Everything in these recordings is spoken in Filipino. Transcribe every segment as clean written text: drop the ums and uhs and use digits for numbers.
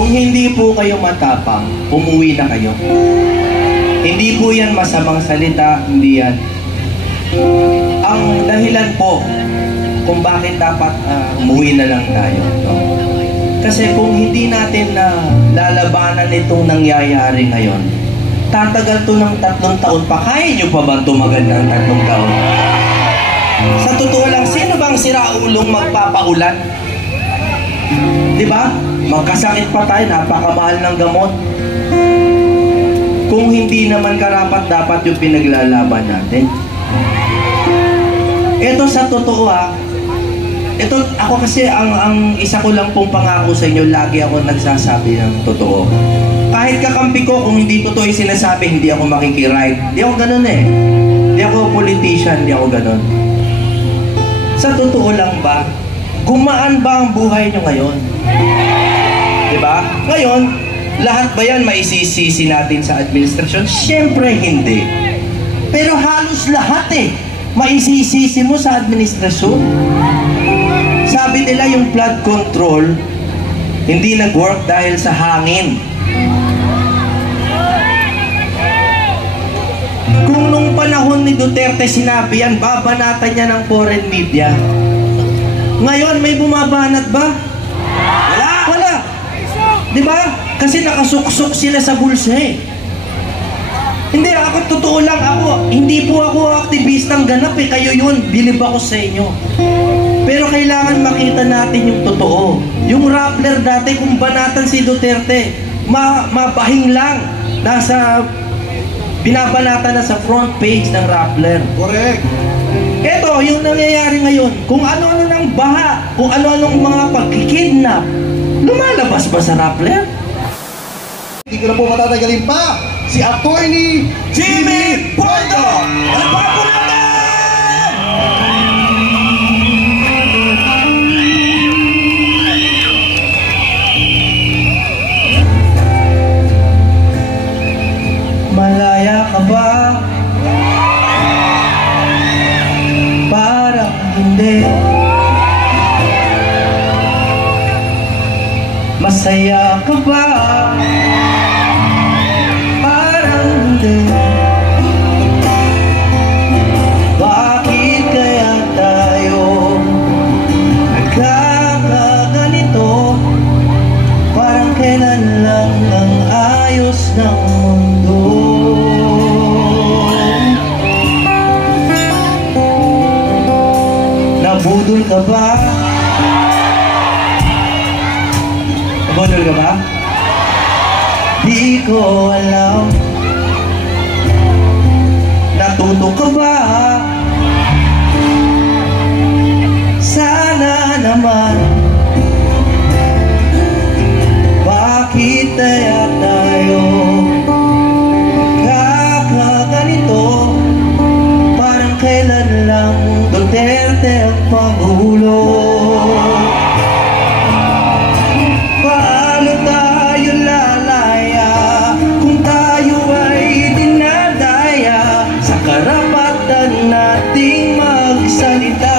Kung hindi po kayo matapang, umuwi na kayo. Hindi po yan masamang salita, hindi yan. Ang dahilan po kung bakit dapat umuwi na lang tayo. No? Kasi kung hindi natin na lalabanan itong nangyayari ngayon, tatagal to ng 3 taon pa. Kaya nyo pa ba tumagal ng 3 taon? Sa totoo lang, sino bang siraulong magpapaulan? Diba? Magkasakit pa tayo, napakamahal ng gamot. Kung hindi naman karapat-dapat yung pinaglalaban natin. Ito sa totoo ito, ako kasi ang isa ko lang pong pangako sa inyo, lagi ako nagsasabi ng totoo. Kahit kakampi ko, kung hindi totoo yung sinasabi, hindi ako makikiride. Hindi ako ganun eh. Hindi ako politician, hindi ako ganun. Sa totoo lang ba, gumaan ba ang buhay nyo ngayon? Diba? Ngayon, lahat ba yan maisisisi natin sa administrasyon? Siyempre hindi. Pero halos lahat maisisisi mo sa administrasyon. Sabi nila yung flood control hindi nag-work dahil sa hangin. Kung nung panahon ni Duterte sinabi yan, babanatan niya ng foreign media. Ngayon may bumabanat ba? Wala. Diba? Kasi nakasuksok sila sa bulsa Hindi, ako totoo lang hindi po ako aktivistang ganap kayo yun, bilib ako sa inyo. Pero kailangan makita natin yung totoo. Yung Rappler dati, kung banatan si Duterte, mabahing lang. Binabanatan na sa front page ng Rappler. Correct. Ito, yung nangyayari ngayon, kung ano-ano ng baha, kung ano-anong mga pagkikidnap, lumalabas ba sa Rappler? Hindi ko na po matatagalin pa si Attorney Jimmy Pondo! Ano pa po natin? Malaya ka ba? Parang hindi. Masaya ka ba? Parang hindi. Bakit kaya tayo nagkakaganito? Parang kailan lang ang ayos ng mundo. Nabudol ka ba? Nabudol ka ba? Di ko alam. Natuto ka ba? Sana naman. Bakit kaya tayo kakaganito? Parang kailan lang Duterte ang Pangulo. Paano tayo lalaya kung tayo ay dinadaya sa karapatan nating magsalita?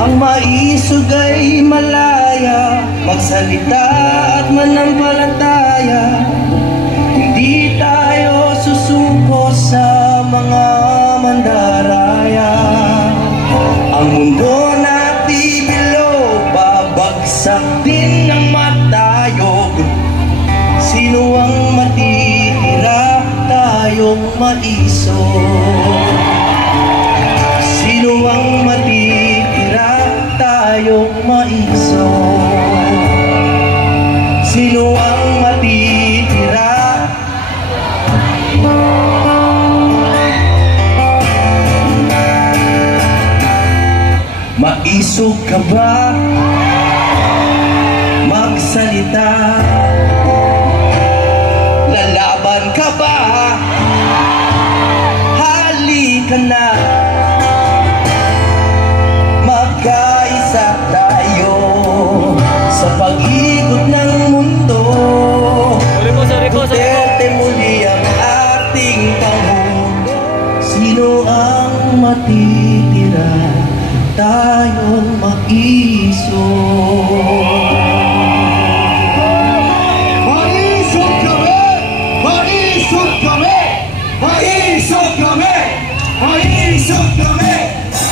Ang maisog ay malaya, magsalita at manampalataya. Hindi tayo susuko sa mga mandaraya. Ang mundo natin bilog, babagsak din ng matayog. Sino ang matitira? Tayong maisog. Sino ang matitira? Tayong maisog. Sino ang matitira? Maisog ka ba? Magsalita. Lalaban ka ba? Halika na. Magkaisa tayo sa pag-ikot ng mundo. Duterte muli ang ating Pangulo. Sino ang matitira? tayong maisog. Maisog kami! Maisog kami! Maisog kami! Maisog kami!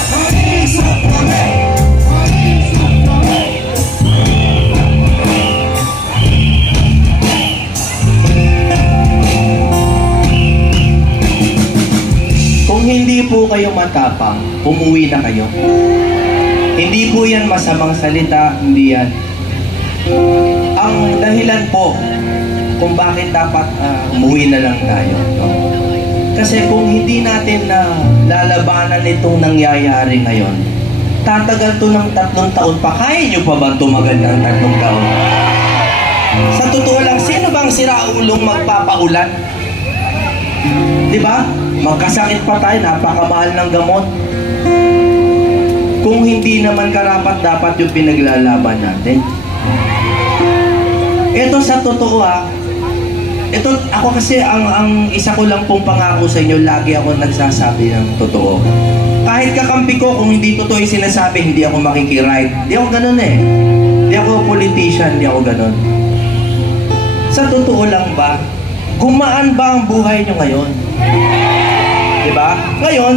Maisog kami! Maisog kami! Kung hindi po kayo matapang, umuwi na kayo. Hindi po yan masamang salita, hindi yan. Ang dahilan po kung bakit dapat umuwi na lang tayo. No? Kasi kung hindi natin na lalabanan itong nangyayari ngayon, tatagal to ng 3 taon pa. Kaya nyo pa ba tumagal ng 3 taon? Sa totoo lang, sino bang siraulong magpapaulan? Diba? Magkasakit pa tayo, napakamahal ng gamot. Kung hindi naman karapat-dapat yung pinaglalaban natin. Ito sa totoo ito, ako kasi ang isa ko lang pong pangako sa inyo, lagi ako nagsasabi ng totoo. Kahit kakampi ko, kung hindi totoo yung sinasabi, hindi ako makikiride. Hindi ako ganun eh. Hindi ako politician, hindi ako ganun. Sa totoo lang ba, gumaan ba ang buhay nyo ngayon? Diba? Ngayon,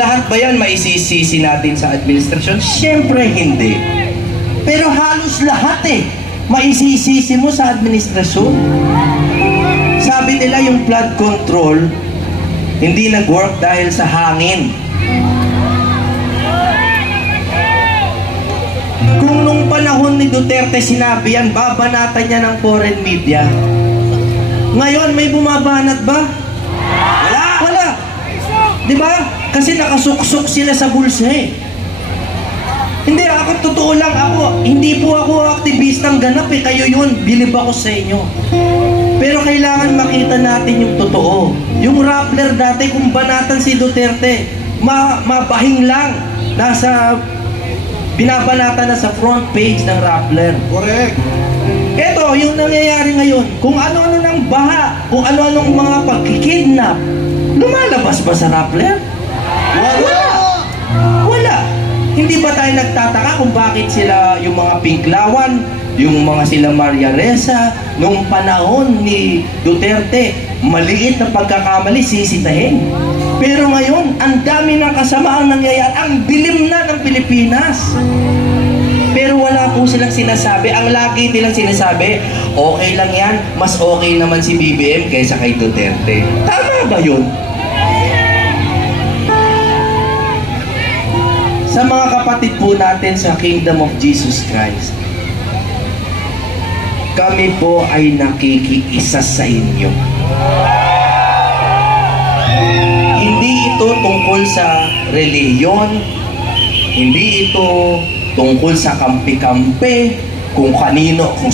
lahat ba yan maisisisi natin sa administrasyon? Siyempre hindi. Pero halos lahat maisisisi mo sa administrasyon. Sabi nila yung flood control, hindi nag-work dahil sa hangin. Kung nung panahon ni Duterte sinabi yan, babanatan niya ng foreign media. Ngayon, may bumabanat ba? Wala! Wala! Diba? Kasi nakasuksok sila sa bulsa Hindi, ako totoo lang hindi po ako aktivistang ganap Kayo yun, bilib ako sa inyo. Pero kailangan makita natin yung totoo. Yung Rappler dati, kung banatan si Duterte, mabahing lang. Binabanatan na sa front page ng Rappler. Correct. Eto, yung nangyayari ngayon, kung ano-ano ng baha, kung ano-anong mga pagkikidnap, lumalabas ba sa Rappler? Wala! Wala! Hindi ba tayo nagtataka kung bakit sila, yung mga Pinklawan, yung mga sila Maria Ressa, nung panahon ni Duterte, maliit na pagkakamali, sisitahin. Pero ngayon, ang dami ng kasamaang nangyayari, ang dilim na ng Pilipinas. Pero wala po silang sinasabi. Ang lagi nilang sinasabi, okay lang yan, mas okay naman si BBM kaysa kay Duterte. Tama ba yun? Sa mga kapatid po natin sa Kingdom of Jesus Christ, kami po ay nakikiisa sa inyo. Hindi ito tungkol sa reliyon, hindi ito tungkol sa kampi-kampi, kung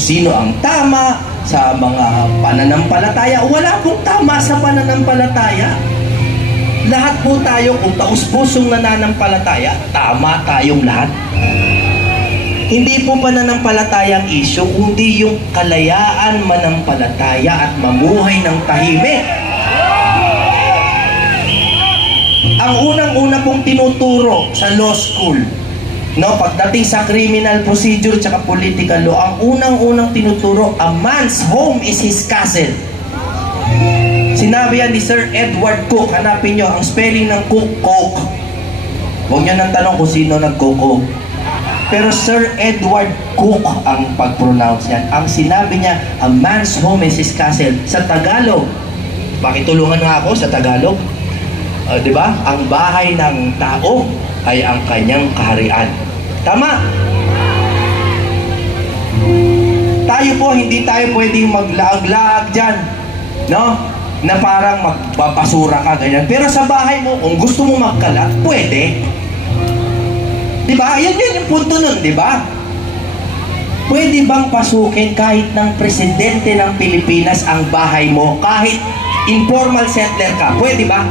sino ang tama sa mga pananampalataya. Wala pong tama sa pananampalataya. Lahat po tayo, kung taus-pusong nananampalataya, tama tayong lahat. Hindi po pananampalataya ang issue, kundi yung kalayaan manampalataya at mamuhay ng tahimik. Ang unang-una pong tinuturo sa law school, pagdating sa criminal procedure at political law, ang unang-unang tinuturo, a man's home is his castle. Sinabi yan ni Sir Edward Cook. Hanapin nyo ang spelling ng Cook, Coke. Huwag nyo nang tanong kung sino nag-Coke. Pero Sir Edward Cook ang pag-pronounce yan. Ang sinabi niya, a man's home is his castle. Sa Tagalog, pakitulungan nga ako sa Tagalog. Diba? Ang bahay ng tao ay ang kanyang kaharian. Tama? Tayo po, hindi tayo pwedeng maglaag-laag dyan. No? Na parang magpapasura ka, ganyan. Pero sa bahay mo, kung gusto mo magkalat, pwede. Diba? Yan yung punto nun, diba? Pwede bang pasukin kahit ng presidente ng Pilipinas ang bahay mo? Kahit informal settler ka, pwede ba?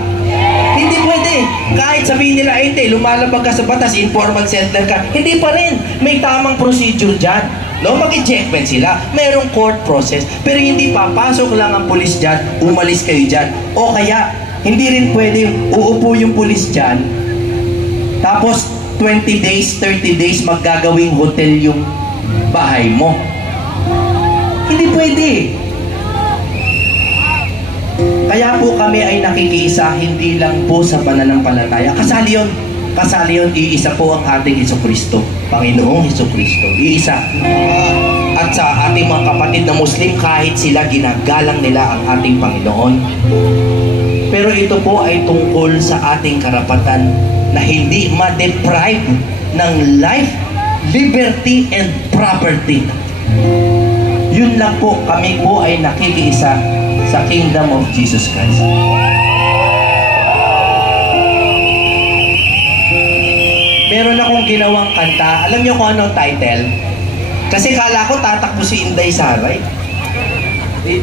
Hindi pwede. Kahit sabihin nila, hindi, lumalabag ka sa batas, informal settler ka, hindi pa rin. May tamang procedure dyan. No, mag-ejectment sila. Merong court process. Pero hindi papasok lang ang pulis dyan, umalis kayo dyan. O kaya, hindi rin pwede uupo yung pulis dyan, tapos 20 days, 30 days maggagawing hotel yung bahay mo. Hindi pwede. Kaya po kami ay nakikiisa, hindi lang po sa pananampalataya. Kasali yun, iisa po ang ating Hesukristo, Panginoong Hesukristo. Iisa. At sa ating mga kapatid na Muslim, kahit sila, ginagalang nila ang ating Panginoon. Pero ito po ay tungkol sa ating karapatan na hindi ma-deprive ng life, liberty, and property. Yun lang po, kami po ay nakikiisa sa Kingdom of Jesus Christ. Meron akong ginawang kanta. Alam niyo kung ano title? Kasi kala ko tatakbo si Inday Saray.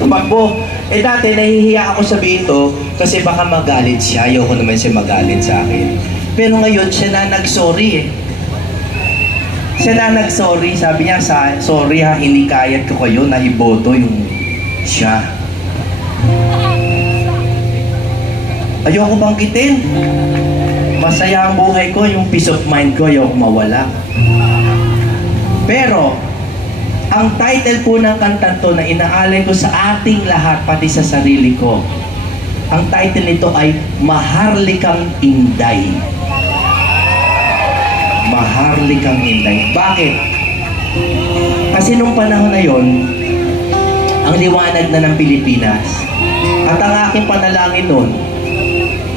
Tumakbo. Dati nahihiya ako sabihin to kasi baka magalit siya. Ayoko naman siya magalit sa akin. Pero ngayon, siya na nag-sorry eh. Siya na nag-sorry. Sabi niya, sorry ha, hinikayat ko kayo na iboto yung siya. Ayoko banggitin. Masaya ang buhay ko, yung peace of mind ko, ayoko mawala. Pero, ang title po ng kanta to na inaalay ko sa ating lahat, pati sa sarili ko, ang title nito ay Maharlikang Inday. Maharlikang Inday. Bakit? Kasi nung panahon na yon, ang liwanag na ng Pilipinas, at ang aking panalangin nun,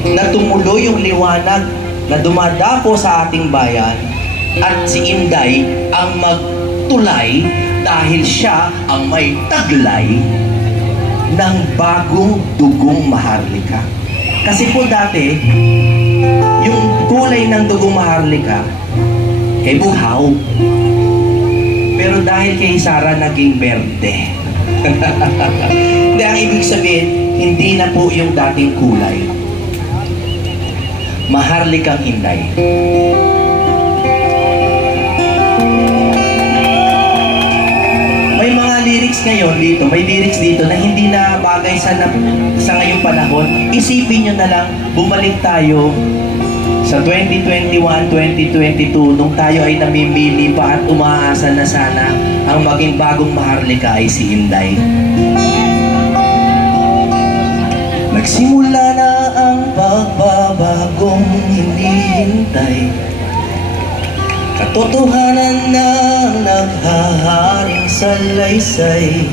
na tumulo yung liwanag na dumadapo sa ating bayan at si Inday ang magtulay dahil siya ang may taglay ng bagong dugong Maharlika. Kasi po dati, yung kulay ng dugong Maharlika ay buhaw. Pero dahil kay Sara naging berde. Hindi, ang ibig sabihin, hindi na po yung dating kulay. Maharlikang Inday. May mga lyrics ngayon dito, may lyrics dito na hindi na bagay sa ngayong panahon. Isipin nyo na lang, bumalik tayo sa 2021, 2022, nung tayo ay namimili pa at umaasa na sana ang maging bagong Maharlika ay si Inday. Nagsimula na ang pagbabagong hindi hintay, katotohanan na naghaharing salaysay.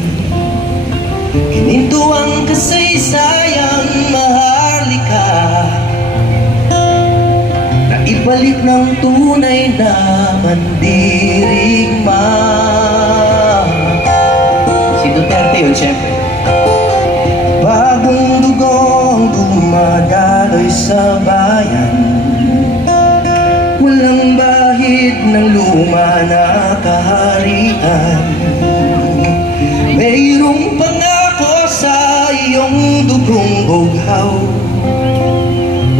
Hininto ang kasaysayang Maharlika, na ibalik ng tunay na mandirigma. Si Duterte yun, syempre. Bagong dugong dumadaloy sa bayan, walang bahid ng luma na kaharian. Mayroong pangako sa iyong dugong bughaw,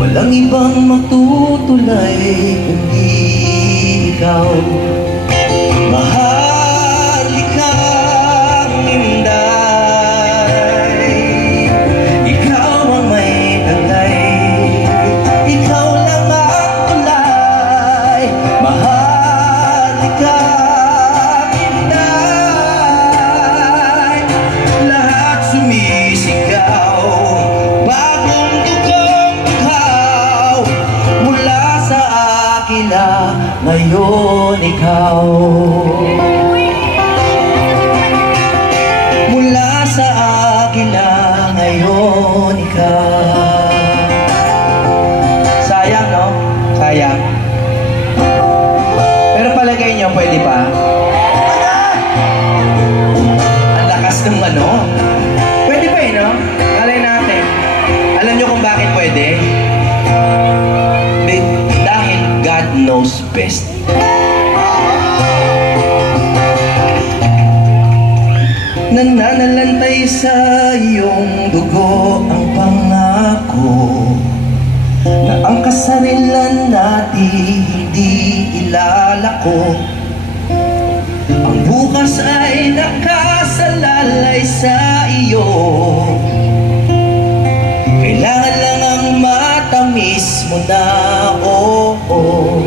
walang ibang matutulay kundi ikaw. Maharlikang Inday, ikaw ang may taglay, ikaw lang ang tulay. Maharlikang Inday, lahat sumisigaw, bagong dugong bughaw, mula sa akila ngayon ikaw. Mula sa akila ngayon ikaw. Sayang, no? Sayang. Pero palagay niyo, pwede pa? Ang lakas ng ano? Pwede pa no? Alay natin. Alam niyo kung bakit pwede? Dahil God knows best. Nananalantay sa iyong dugo ang pangako na ang kasarilan natin hindi ilalako. Ang bukas ay nakasalalay sa iyo, kailangan lang ang matamis mo na, oh, oh.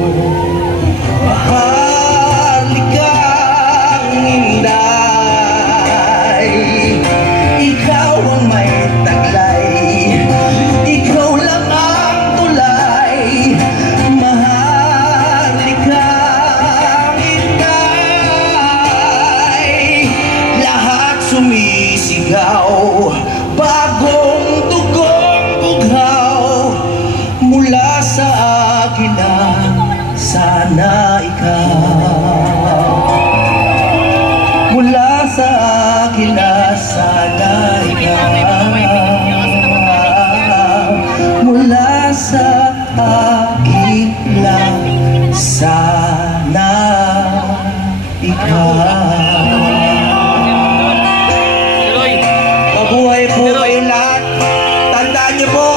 sana ikaw. Mula sa akin na sana ikaw. Mula sa akin lang sana ikaw. Mabuhay po kayo lahat. Tandaan niyo po,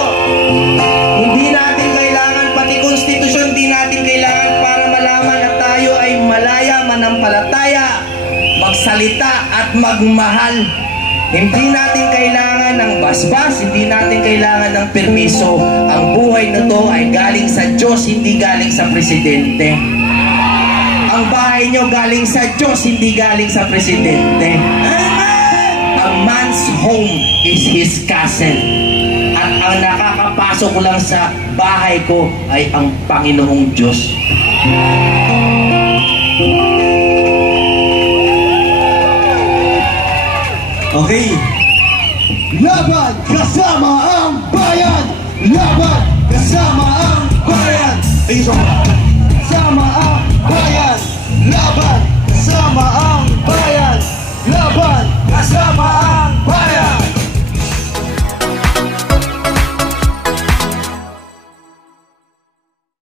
hindi natin kailangan, pati konstitusyon, hindi natin kailangan para malaman na tayo ay malaya, manampalataya, magsalita at magmahal. Hindi natin kailangan ng basbas, hindi natin kailangan ng permiso. Ang buhay na to ay galing sa Diyos, hindi galing sa presidente. Ang bahay nyo galing sa Diyos, hindi galing sa presidente. A man's home is his castle. At ang nakakapasok lang sa bahay ko ay ang Panginoong Diyos. Okay. Laban kasama ang bayan! Laban kasama ang bayan! Ayun,